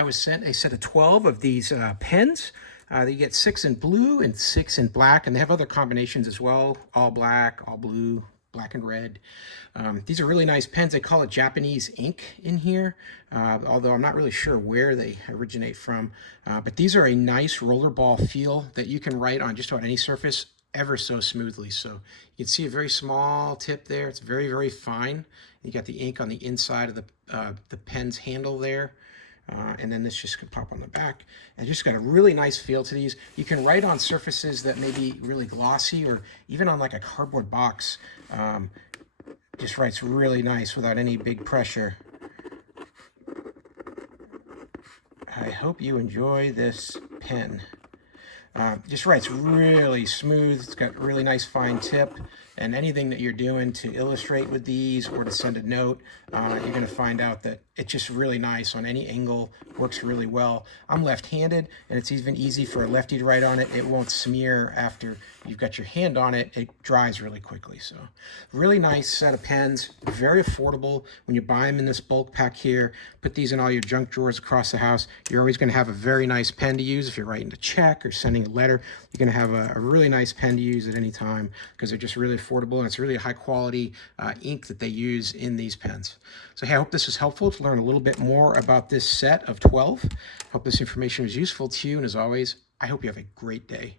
I was sent a set of 12 of these pens. You get 6 in blue and 6 in black, and they have other combinations as well, all black, all blue, black and red. These are really nice pens. They call it Japanese ink in here, although I'm not really sure where they originate from. But these are a nice rollerball feel that you can write on just about any surface ever so smoothly. So you can see a very small tip there. It's very, very fine. You got the ink on the inside of the pen's handle there. And then this just could pop on the back. And just got a really nice feel to these. You can write on surfaces that may be really glossy, or even on like a cardboard box. Just writes really nice without any big pressure. I hope you enjoy this pen. Just writes really smooth. It's got really nice fine tip, and anything that you're doing to illustrate with these or to send a note, you're going to find out that it's just really nice on any angle. Works really well. I'm left-handed, and it's even easy for a lefty to write on it. It won't smear after you've got your hand on it. It dries really quickly. So really nice set of pens, very affordable. When you buy them in this bulk pack here, put these in all your junk drawers across the house. You're always going to have a very nice pen to use if you're writing a check or sending a letter. You're going to have a really nice pen to use at any time because they're just really affordable, and it's really a high quality ink that they use in these pens. So hey, I hope this was helpful to learn a little bit more about this set of 12. Hope this information was useful to you, and as always, I hope you have a great day.